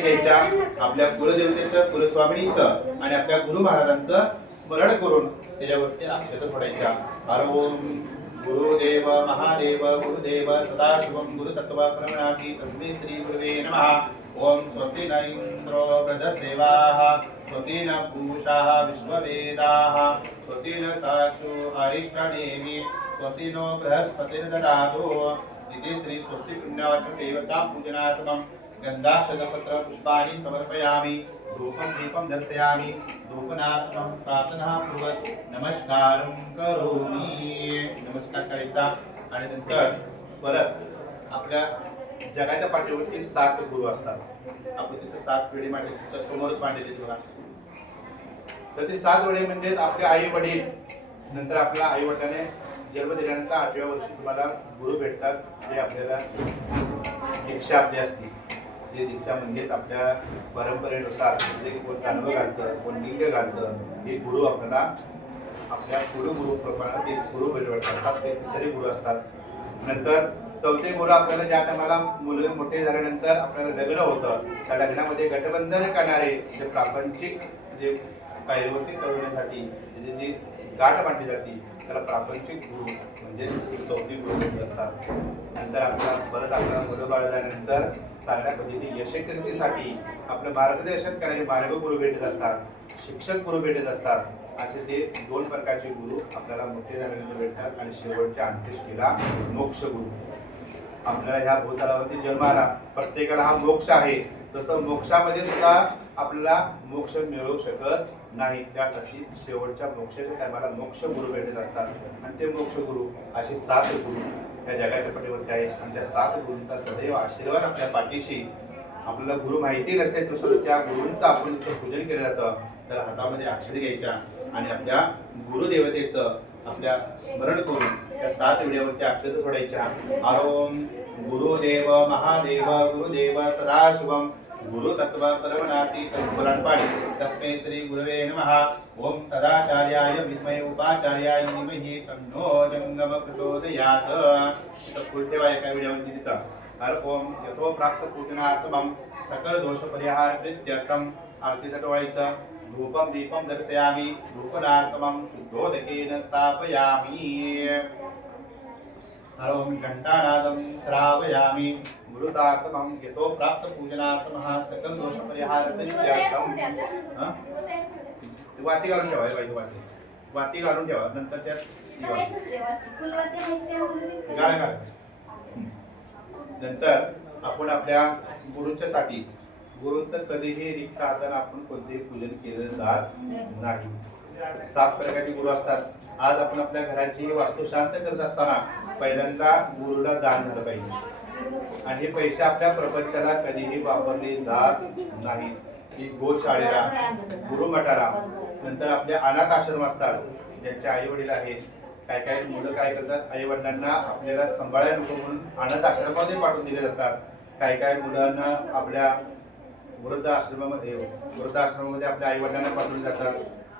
घ्यायच्या आपल्या कुलदेवतेचं कुलस्वामिनीचं आणि आपल्या गुरु महाराजांचं स्मरण करून त्याच्यावरती अक्षत फोडायच्या. गुरुदेव महादेव गुरुदेव सदाशिवम गुरुतत्व प्रमणाती तस्मै श्री गुरुवे नमः। ओम स्वस्ति न इंद्रो वृधसेवाः स्वस्ति न पूषाः विश्ववेदाः स्वस्ति न साक्षो अरिष्टनेमि स्वस्ति नो बृहस्पतिर्ददातु। इति श्री स्वस्ति पुण्यवाचन देवता पूजनात्मम् गन्धाक्षतपत्र पुष्पाणि समर्पयामि धूपं दीपं दर्शयामि धूपनात्मं प्रार्थना पूर्वक नमस्कारं करोमि। नमस्कार करायचा. आणि नंतर परत आपल्या जगाच्या पाठीवरती सात गुरु असतात. आपण तिथे सात पिढी मांडली तुमच्या समोरच मांडलेली बघा. तर ते सात वेळे म्हणजे आपले आई वडील नंतर आपल्या आई वडिलाने जन्म दिल्यानंतर आठव्या वर्षी तुम्हाला गुरु भेटतात जे आपल्याला दीक्षा आपली असते. ते दीक्षा म्हणजेच आपल्या परंपरेनुसार जे कोण कानवं घालतं कोण लिंग घालतं हे गुरु आपल्याला आपल्या गुरु गुरु प्रमाणात ते गुरु परिवर्तन असतात ते तिसरे गुरु असतात. नंतर चौथे गुरु आपल्याला ज्या टायमाला मुलं मोठे झाल्यानंतर आपल्याला लग्न होतं त्या लग्नामध्ये गटबंधन करणारे जे प्रापंचिक जे पायरीवरती चढवण्यासाठी त्याची जी गाठ मांडली जाते त्याला प्रापंचिक गुरु म्हणजे चौथी गुरु असतात. नंतर आपल्याला परत आपल्याला मुलं बाळ झाल्यानंतर चांगल्या पद्धतीने यशकीर्तीसाठी आपलं मार्गदर्शन करणारे मार्ग गुरु भेटत असतात शिक्षक गुरु भेटत असतात. असे ते दोन प्रकारचे गुरु आपल्याला मोठे झाल्यानंतर भेटतात आणि शेवटच्या अंत्येष्टीला मोक्ष गुरु. आपल्याला ह्या भूतलावरती जन्म आला प्रत्येकाला हा मोक्ष आहे. तसं मोक्षामध्ये सुद्धा आपल्याला मोक्ष मिळू शकत नाही त्यासाठी शेवटच्या मोक्षाच्या टायमाला मोक्ष गुरु भेटत असतात. आणि ते मोक्ष गुरु असे सात गुरु या जगाच्या पटीवरती आहेत. आणि त्या सात गुरूंचा सदैव आशीर्वाद आपल्या पाठीशी. आपल्याला गुरु माहिती नसते तसं त्या गुरूंचं आपण जर पूजन केलं जातं. तर हातामध्ये अक्षर घ्यायच्या आणि आपल्या गुरुदेवतेचं आपल्या स्मरण करून त्या सात विड्यावरती अक्षर सोडायच्या. आरोम गुरुदेव महादेव गुरुदेव सदाशिवम गुरु तत्व परमनाती तस्मै श्री गुरवे नमः। ओम तदाचार्याय विद्महे उपाचार्याय धीमहि तन्नो जंगम प्रचोदयात् तर फुल ठेवा एका व्हिडिओवरती तिथं हर ओम यथो प्राप्त पूजनार्थमं सकल दोष परिहार प्रित्यर्थम आरती तटवायचं धूपम दर्शयामि। धूपनार्थमं शुद्धोदकेन स्थापयामि। हर ओम घंटानादं श्रावयामि। गुरुतार्थमं यतो प्राप्त पूजनार्थमः सकल दोष परिहार हा? वाती घालून ठेवा पाहिजे वाती वाती घालून ठेवा नंतर त्यात गाळा. नंतर आपण आपल्या गुरुंच्या साठी गुरुंचं कधीही रिक्त हाताने आपण कोणतेही पूजन केलं जात नाही. सात प्रकारचे गुरु असतात. आज आपण आपल्या घराची वास्तू शांत करत असताना पहिल्यांदा गुरुला दान झालं पाहिजे. आणि हे पैसे आपल्या प्रपंचाला कधीही वापरले जात नाही की गोशाळेला गुरुमठाला नंतर आपले अनाथ आश्रम असतात ज्यांचे आई वडील आहेत. काय काय मुलं काय करतात? आई वडिलांना आपल्याला सांभाळायला नको म्हणून अनाथ आश्रमामध्ये पाठवून दिले जातात. काय काय मुलांना आपल्या वृद्ध आश्रमामध्ये वृद्ध आश्रमामध्ये आपल्या आई वडिलांना पाठवले जातात.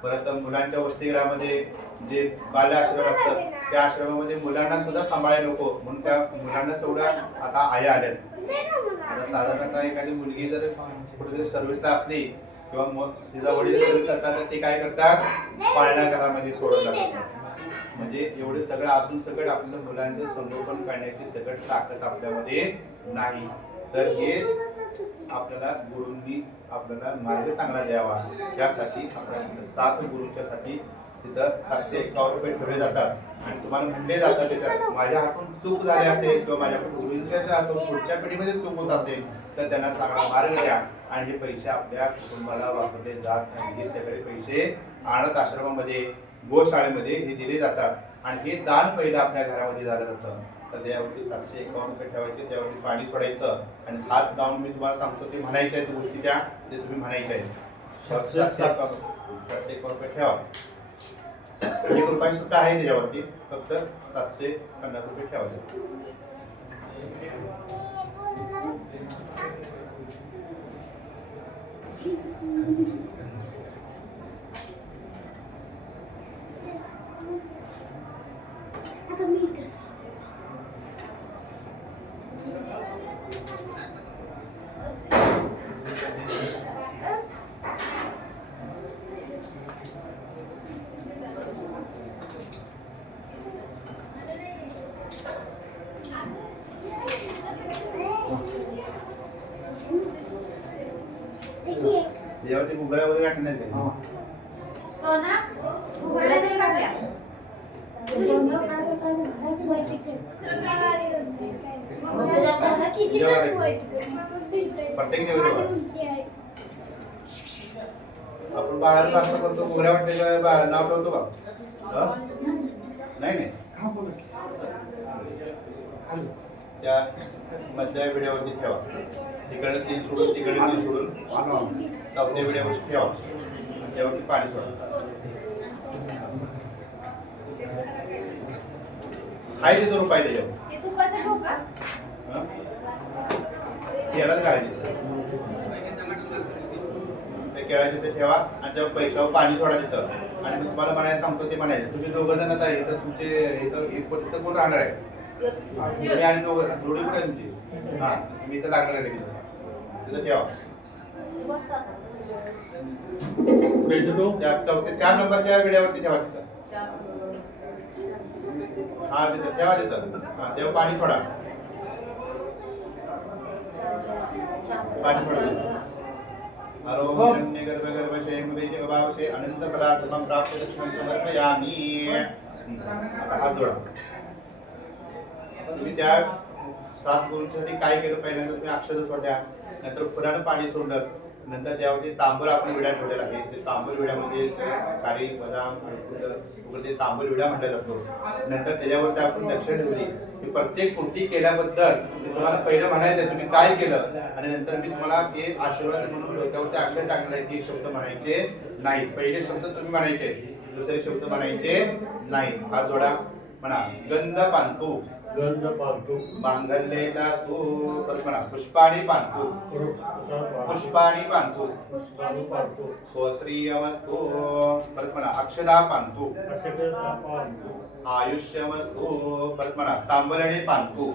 परत मुलांच्या वसतिगृहामध्ये जे बाल्य आश्रम असतात त्या आश्रमामध्ये मुलांना सुद्धा सांभाळायला नको. म्हणून त्या मुलांना सुद्धा आता आया आल्यात. आता साधारणतः एखादी मुलगी जर कुठेतरी सर्व्हिसला असली किंवा मग तिचा वडील सर्व्हिस असतात तर ते काय करतात? पाळणा घरामध्ये सोडत म्हणजे एवढे सगळं असून सगळं आपल्या मुलांचं संगोपन करण्याची सगळं ताकद आपल्यामध्ये नाही. तर हे आपल्याला गुरूंनी आपल्याला मार्ग चांगला द्यावा. त्यासाठी आपल्याला सात गुरूंच्यासाठी तिथं सातशे एकावन्न रुपये ठेवले जातात. आणि तुम्हाला म्हणले जातात तिथं. माझ्या हातून चूक झाली असेल किंवा माझ्या पूर्वीच्या हातून पुढच्या पिढीमध्ये चूक होत असेल तर त्यांना चांगला मार्ग द्या. आणि हे पैसे आपल्या कुटुंबाला वापरले जात नाही. हे सगळे पैसे आणत आश्रमामध्ये गोशाळेमध्ये हे दिले जातात. आणि हे दान पहिलं आपल्या घरामध्ये झालं जातं. तर त्यावरती सातशे एकावन्न रुपये ठेवायचे त्यावरती पाणी सोडायचं. आणि हात लावून मी तुम्हाला सांगतो ते म्हणायचे आहेत गोष्टी त्या ते तुम्ही म्हणायच्या आहेत. सातशे एकावन्न रुपये ठेवा. एक रुपये सुद्धा आहे त्याच्यावरती फक्त सातशे पन्नास रुपये ठेवायचे त्याच्यावरती गुगळ्या वगैरे गाठल्या नाही हा. सोना तरी प्रत्येक आपण बाळाला असं करतो बा- नाव ठेवतो का हं? नाही नाही का बोलत? त्या मधल्या व्हिडिओवरती ठेवा. तिकडे तीन सोडून तिकडे तीन सोडून. चौथ्या व्हिडिओवरती ठेवा. त्यावरती पाणी सोडा. हाय तिथं रुपये त्याच्यावर हे तुपाचं ठेवू का? हं? तेलाच घालायचं ते केळाचे ते ठेवा आणि त्या पैशावर पाणी सोडा तिथं. आणि मी तुम्हाला म्हणायला सांगतो ते म्हणायचं तुम्ही दोघं जण आता इथं तुमचे इथं इथं कोण राहणार आहे? तुम्ही आणि दोघं जोडी कुठे आहे तुमची? हा मी तर लागणार आहे तिथं ठेवा. चौथ्या चार नंबरच्या व्हिडिओवरती ठेवा तिथं. हा तिथं. ठेवा तिथं. हा तेव्हा पाणी सोडा. पाणी सोडा. हरो हो. गर्भ गर्भ शेम अनंत पदार्थम प्राप्त लक्ष्मण समर्पयामी आता हात जोडा. तुम्ही त्या सात गुरुंसाठी काय केलं? पहिल्यांदा तुम्ही अक्षर सोडल्या नंतर पुराण पाणी सोडलं नंतर त्यावरती तांबर आपण विड्या ठेवलेला आहे. ते तांबर विड्या म्हणजे काळी बदाम वगैरे ते तांबर विड्या म्हटला जातो. नंतर त्याच्यावरती आपण दक्षिण ठेवली. की प्रत्येक कृती केल्याबद्दल तुम्हाला पहिलं म्हणायचं आहे तुम्ही काय केलं? आणि नंतर मी तुम्हाला ते आशीर्वाद म्हणून डोक्यावरती अक्षर टाकणार आहे ते शब्द म्हणायचे नाही. पहिले शब्द तुम्ही म्हणायचे दुसरे शब्द म्हणायचे नाही. हा जोडा म्हणा. गंध पानतू गंध पालतो. मांगल्येचा तू परत म्हणा पुष्पाणी पांतू. पुष्पाणी पांतू म्हणा अक्षदा पांतू पांतू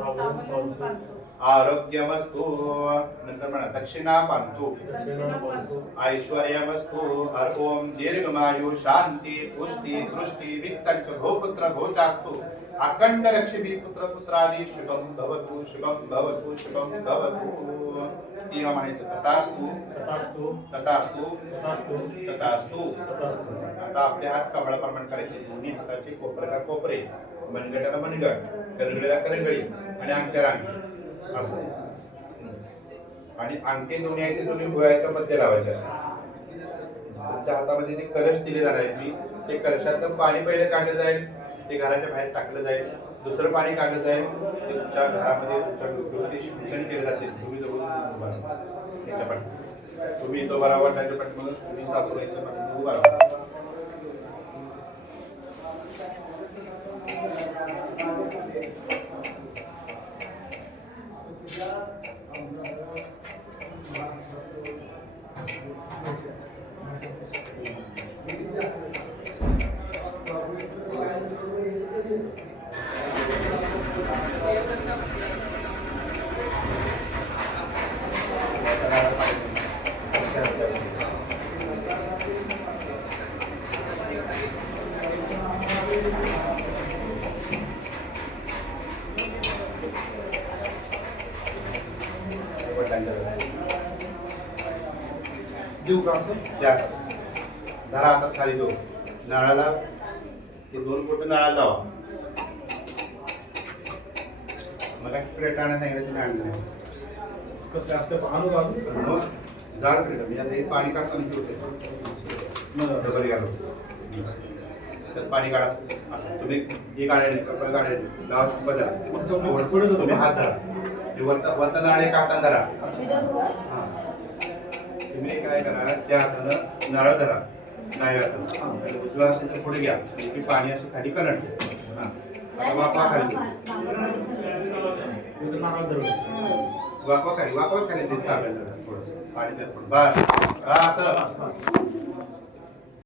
तांदळावरून पालतो. आरोग्यमस्तु नंतर म्हणा दक्षिणा पांतू. ऐश्वर्यमस्तु हर ओम दीर्घमायु शांती पुष्टी दृष्टी वित्तंच भूपुत्र भोचास्तु अखंड लक्ष्मी पुत्र पुत्रादी शुभम भवतु शुभम भवतु शुभम भवतु। तीन म्हणायचं तथास्तु। तथास्तु. तथास्तु। तथास्तु. आता आपले हात कमळाप्रमाणे करायचे दोन्ही हाताचे कोपऱ्याला कोपरे? मनगटाला मनगट? करंगळीला करंगळी आणि अंगठ्याला अंगठी असं. आणि अंगठे दोन्ही आहे ते दोन्ही भुयाच्या मध्ये लावायचे असं तुमच्या हातामध्ये ते कलश दिले जाणार मी ते कलशातलं पाणी पहिले काढलं जाईल. ते घराच्या बाहेर टाकलं जाईल दुसरं पाणी काढलं जाईल ते तुमच्या घरामध्ये तुमच्या डोक्यावरती सिंचन केले जाते. तुम्ही जवळ याच्या पाठी तुम्ही तो बराबर त्याच्या म्हणून तुम्ही सासूबाईच्या पाठीमागं उभा राहा. देऊ का द्या. धरा हातात खाली देऊ नारळाला ते दोन बोट नारळाला लावा. मला प्लेट आणा सांगितलं तुम्ही आणलं नाही. कसं असतं आणू का मग जाड प्लेट मी आता हे पाणी काढताना ठेवते. डबल घालू त्यात पाणी काढा. असं. तुम्ही हे काढायला कपडे काढायचे लावा बदला. तुम्ही हात धरा. वरचा वरचा नारळ एका हातात धरा. तुम्ही काय करा त्या हातानं नारळ धरा. डाव्या हातानं असेल तर पुढे घ्या. की पाणी असं खाली कलंडते. हा वाकवा खाली. वाकवा खाली वाकवा खाली ते ताब्यात जरा थोडंसं. पाणी त्यात. बस. असं